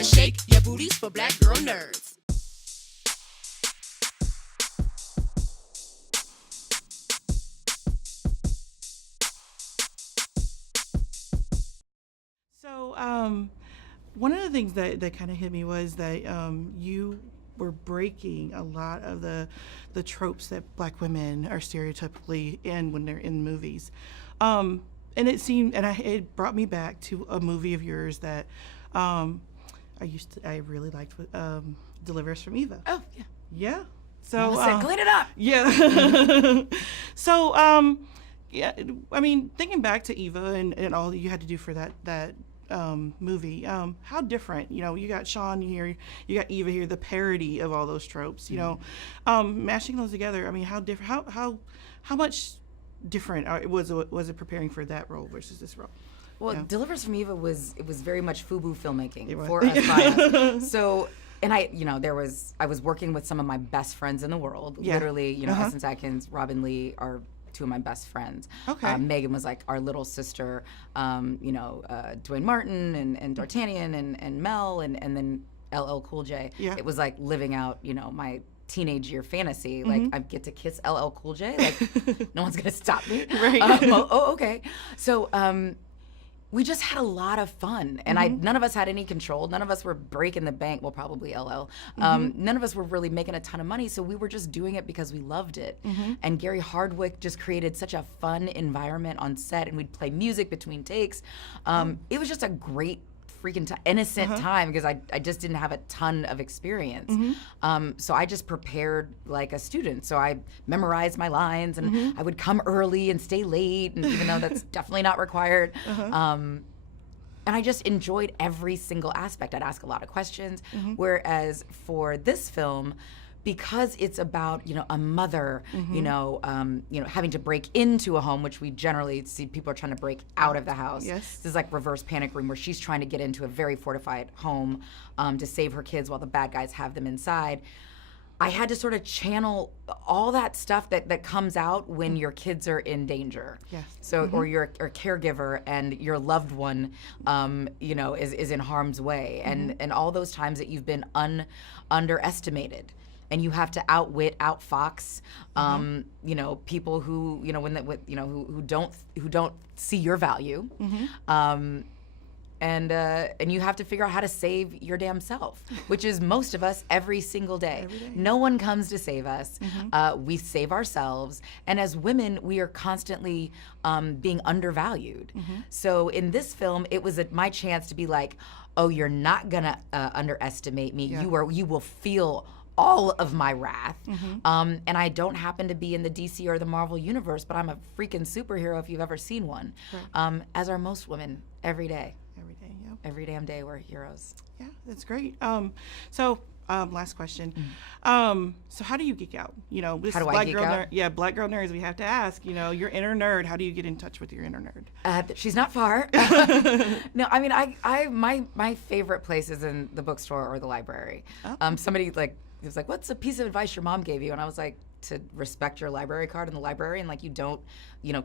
Better shake your booties for black girl nerds. So, one of the things that kind of hit me was that you were breaking a lot of the tropes that black women are stereotypically in when they're in movies. And it brought me back to a movie of yours that I really liked, Deliver Us from Eva. Oh, yeah. Yeah. So clean it up. Yeah. So, yeah, I mean, thinking back to Eva and all that you had to do for that movie, how different, you got Sean here, you got Eva here, the parody of all those tropes, mashing those together. I mean, how different, how much different was it preparing for that role versus this role? Well, Yeah. Deliver Us from Eva was very much FUBU filmmaking It was. for us by us. So, and I was working with some of my best friends in the world. Yeah. Literally, Essence Atkins, Robin Lee are two of my best friends. Okay. Meaden was like our little sister. Dwayne Martin and D'Artagnan and Mel and then LL Cool J. Yeah. It was like living out, my teenage year fantasy. Like I get to kiss LL Cool J. Like no one's gonna stop me. Right. Okay. So we just had a lot of fun, and none of us had any control. None of us were breaking the bank. Well, probably LL. None of us were really making a ton of money, so we were just doing it because we loved it. And Gary Hardwick just created such a fun environment on set, and we'd play music between takes. It was just a great freaking innocent time because I just didn't have a ton of experience. So I just prepared like a student. So I memorized my lines and I would come early and stay late, and even though that's definitely not required. And I just enjoyed every single aspect. I'd ask a lot of questions. Whereas for this film, because it's about a mother, having to break into a home, which we generally see people are trying to break out of the house. Yes. This is like reverse panic room where she's trying to get into a very fortified home to save her kids while the bad guys have them inside. I had to sort of channel all that stuff that comes out when your kids are in danger. Yes. So, or you're a caregiver and your loved one, is in harm's way, and all those times that you've been underestimated. And you have to outfox, people who, who don't see your value, and you have to figure out how to save your damn self, which is most of us every single day. Every day. No one comes to save us. We save ourselves, and as women, we are constantly being undervalued. So in this film, it was my chance to be like, oh, you're not gonna underestimate me. Yeah. You will feel all of my wrath. And I don't happen to be in the DC or the Marvel universe, but I'm a freaking superhero if you've ever seen one. Right. As are most women every day. Every day, yeah. Every damn day we're heroes. Yeah, that's great. Last question. So how do you geek out? This How do I black geek girl out? Black girl nerds, we have to ask, your inner nerd, how do you get in touch with your inner nerd? She's not far. No, I mean, my favorite place is in the bookstore or the library. Oh. Somebody was like, what's a piece of advice your mom gave you? And I was like, to respect your library card in the library, and you don't,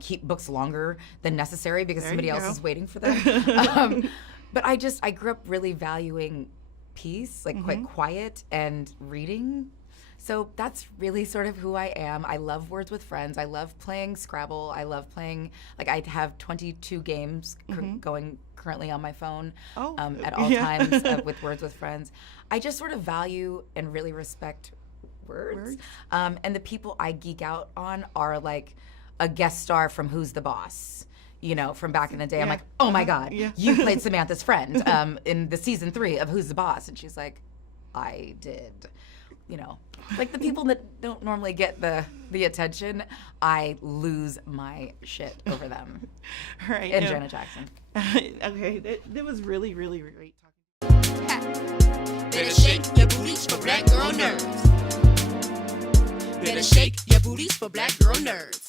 keep books longer than necessary because There somebody you else go. is waiting for them. But I grew up really valuing peace, quite quiet and reading. So that's really sort of who I am. I love words with friends. I love playing Scrabble. I love playing, I have 22 games going currently on my phone at all times with words with friends. I just sort of value and really respect words. And the people I geek out on are like a guest star from Who's the Boss? From back in the day. I'm like, oh my God, you played Samantha's friend in the season 3 of Who's the Boss? And she's like, I did. Like the people that don't normally get the attention, I lose my shit over them. Right. And Janet Jackson. Okay, that was really, really great talking. Better shake your booties for black girl nerds. Better shake your booties for black girl nerds.